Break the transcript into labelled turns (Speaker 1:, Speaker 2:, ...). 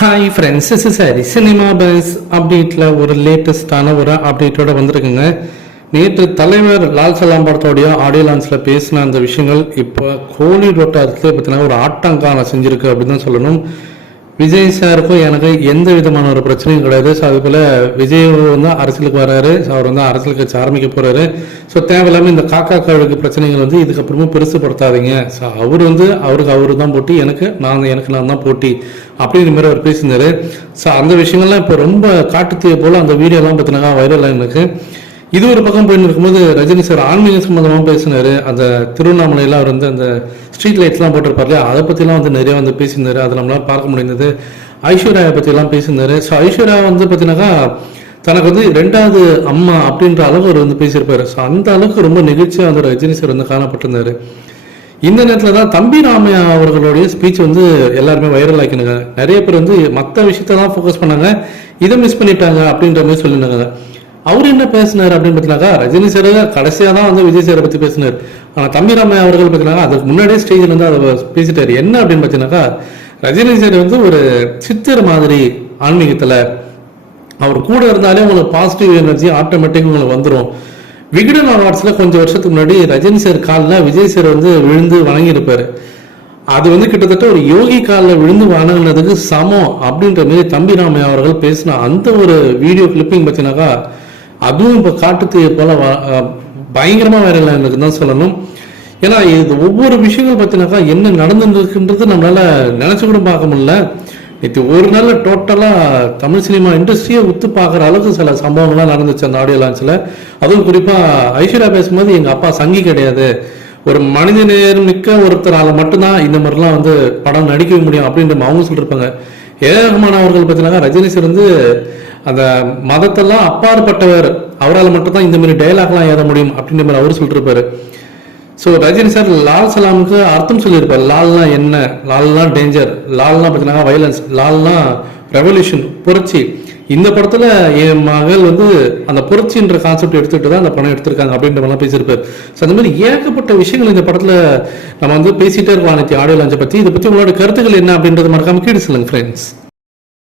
Speaker 1: Hi friends is சரி cinema buzz அப்டேட்டில் ஒரு லேட்டஸ்டான ஒரு அப்டேட்டோட வந்திருக்குங்க. நேற்று தலைவர் லால் சலாம் படத்தோடைய ஆடியோ லான்ஸில் பேசின அந்த விஷயங்கள் இப்போ கோலி ரோட்டாரத்தில் பார்த்தீங்கன்னா ஒரு ஆட்டங்கான செஞ்சிருக்கு அப்படின்னு தான் சொல்லணும். விஜய் சாருக்கும் எனக்கு எந்த விதமான ஒரு பிரச்சனையும் கிடையாது. ஸோ அது போல் விஜய் வந்து அரசியலுக்கு வராரு. ஸோ அவர் வந்து அரசியல் கட்சி ஆரம்பிக்க போகிறாரு ஸோ தேவையில்லாமல் இந்த காக்கா கழுகு பிரச்சனைகள் வந்து இதுக்கப்புறமும் பெருசுப்படுத்தாதீங்க ஸோ அவர் வந்து அவருக்கு அவரு தான் போட்டி. எனக்கு நான் எனக்கு நான் தான் போட்டி. அப்படிங்கிற மாதிரி அவர் பேசியிருந்தாரு. ஸோ அந்த விஷயங்கள்லாம் இப்போ ரொம்ப காட்டுத்தீ போல் அந்த வீடியோலாம் பார்த்தீங்கன்னா வைரல் எனக்கு இது ஒரு பக்கம் போயின்னு இருக்கும்போது ரஜினி சார் ஆன்மீக சம்பந்தமாக பேசினார். அந்த திருவண்ணாமலையில் அவர் வந்து அந்த ஸ்ட்ரீட் லைட்ஸ்லாம் போட்டிருப்பார் இல்லையா அதை பற்றிலாம் வந்து நிறைய வந்து பேசியிருந்தாரு. அதை நம்மளால பார்க்க முடிந்தது. ஐஸ்வர்யாவை பற்றிலாம் பேசியிருந்தார். ஸோ ஐஸ்வர்யா வந்து பார்த்தீங்கன்னாக்கா தனக்கு வந்து ரெண்டாவது அம்மா அப்படின்ற அளவு அவர் வந்து பேசியிருப்பாரு. ஸோ அந்த அளவுக்கு ரொம்ப நிகழ்ச்சியாக வந்து ரஜினி சார் வந்து காணப்பட்டிருந்தாரு. இந்த நேரத்தில் தான் தம்பி ராமையா அவர்களுடைய ஸ்பீச் வந்து எல்லாருமே வைரல் ஆக்கினாங்க. நிறைய பேர் வந்து மற்ற விஷயத்தான் ஃபோக்கஸ் பண்ணாங்க. இதை மிஸ் பண்ணிட்டாங்க அப்படின்ற மாதிரி சொல்லியிருந்தாங்க. அவர் என்ன பேசினார் அப்படின்னு பார்த்தீங்கன்னாக்கா ரஜினி சார் கடைசியாக தான் வந்து விஜய் சாரை பற்றி பேசினார். ஆனால் தம்பி ராமையா அவர்கள் பார்த்தீங்கன்னா அதுக்கு முன்னாடியே ஸ்டேஜில் வந்து அதை பேசிட்டாரு. என்ன அப்படின்னு பார்த்தீங்கன்னாக்கா ரஜினி சார் வந்து ஒரு சித்தர் மாதிரி ஆன்மீகத்தில் அவர் கூட இருந்தாலே உங்களுக்கு பாசிட்டிவ் எனர்ஜி ஆட்டோமேட்டிக் உங்களுக்கு வந்துடும் விகடன் அவார்ட்ஸில் கொஞ்சம் வருஷத்துக்கு முன்னாடி ரஜினி சார் காலில் விஜய் சார் வந்து விழுந்து வணங்கியிருப்பார். அது வந்து கிட்டத்தட்ட ஒரு யோகி காலில் விழுந்து வணங்கினதுக்கு சமம் அப்படின்ற மாதிரி தம்பி ராமையா அவர்கள் பேசின அந்த ஒரு வீடியோ கிளிப்பிங் பார்த்தீங்கன்னாக்கா அதுவும் இப்போ காட்டுத்தீயை போல பயங்கரமாக அஹ் வைரல் எனக்கு தான் சொல்லணும். ஏன்னா இது ஒவ்வொரு விஷயங்கள் பார்த்தினாக்கா என்ன நடந்துருக்குன்றது நம்மளால நினைச்சு கூட பார்க்க முடியல. நேற்று ஒரு நாள் டோட்டலாக தமிழ் சினிமா இண்டஸ்ட்ரியை உத்து பார்க்குற அளவுக்கு சில சம்பவங்கள்லாம் நடந்துச்சு அந்த ஆடியோ லான்ச்சில் அதுவும் குறிப்பாக ஐஸ்வர்யா பேசும்போது எங்கள் அப்பா சங்கி கிடையாது. ஒரு மனித நேரம் மிக்க மட்டும்தான் இந்த மாதிரிலாம் வந்து படம் நடிக்க முடியும் அப்படின்ற அவங்க சொல்லியிருப்பாங்க ஏகமான அவர்கள் பார்த்தீங்கன்னா ரஜினி சார் வந்து அந்த மதத்தெல்லாம் அப்பாற்பட்டவர். அவரால் மட்டும்தான் இந்த மாதிரி டைலாக்லாம் ஏற முடியும் அப்படின்ற மாதிரி அவர் சொல்லிருப்பாரு. ஸோ ரஜினி சார் லால் சலாமுக்கு அர்த்தம் சொல்லியிருப்பார். லால்னா என்ன? லால்லாம் டேஞ்சர் லால்லாம் பார்த்தீங்கன்னா வயலன்ஸ் லால்லாம் ரெவல்யூஷன் புரட்சி. இந்த படத்துல என் மகள் வந்து அந்த புரட்சின்ற கான்செப்ட் எடுத்துட்டு தான் அந்த படம் எடுத்திருக்காங்க அப்படின்ற மாதிரிலாம் பேசியிருப்பார். ஸோ அந்த மாதிரி ஏகப்பட்ட விஷயங்கள் இந்த படத்துல நம்ம வந்து பேசிட்டே இருக்கலாம் நேற்று ஆடியோ லான்ச்சை பத்தி. இதை பத்தி உங்களோட கருத்துக்கள் என்ன அப்படின்றது மறக்காம கேட்டு சொல்லுங்க ஃப்ரெண்ட்ஸ்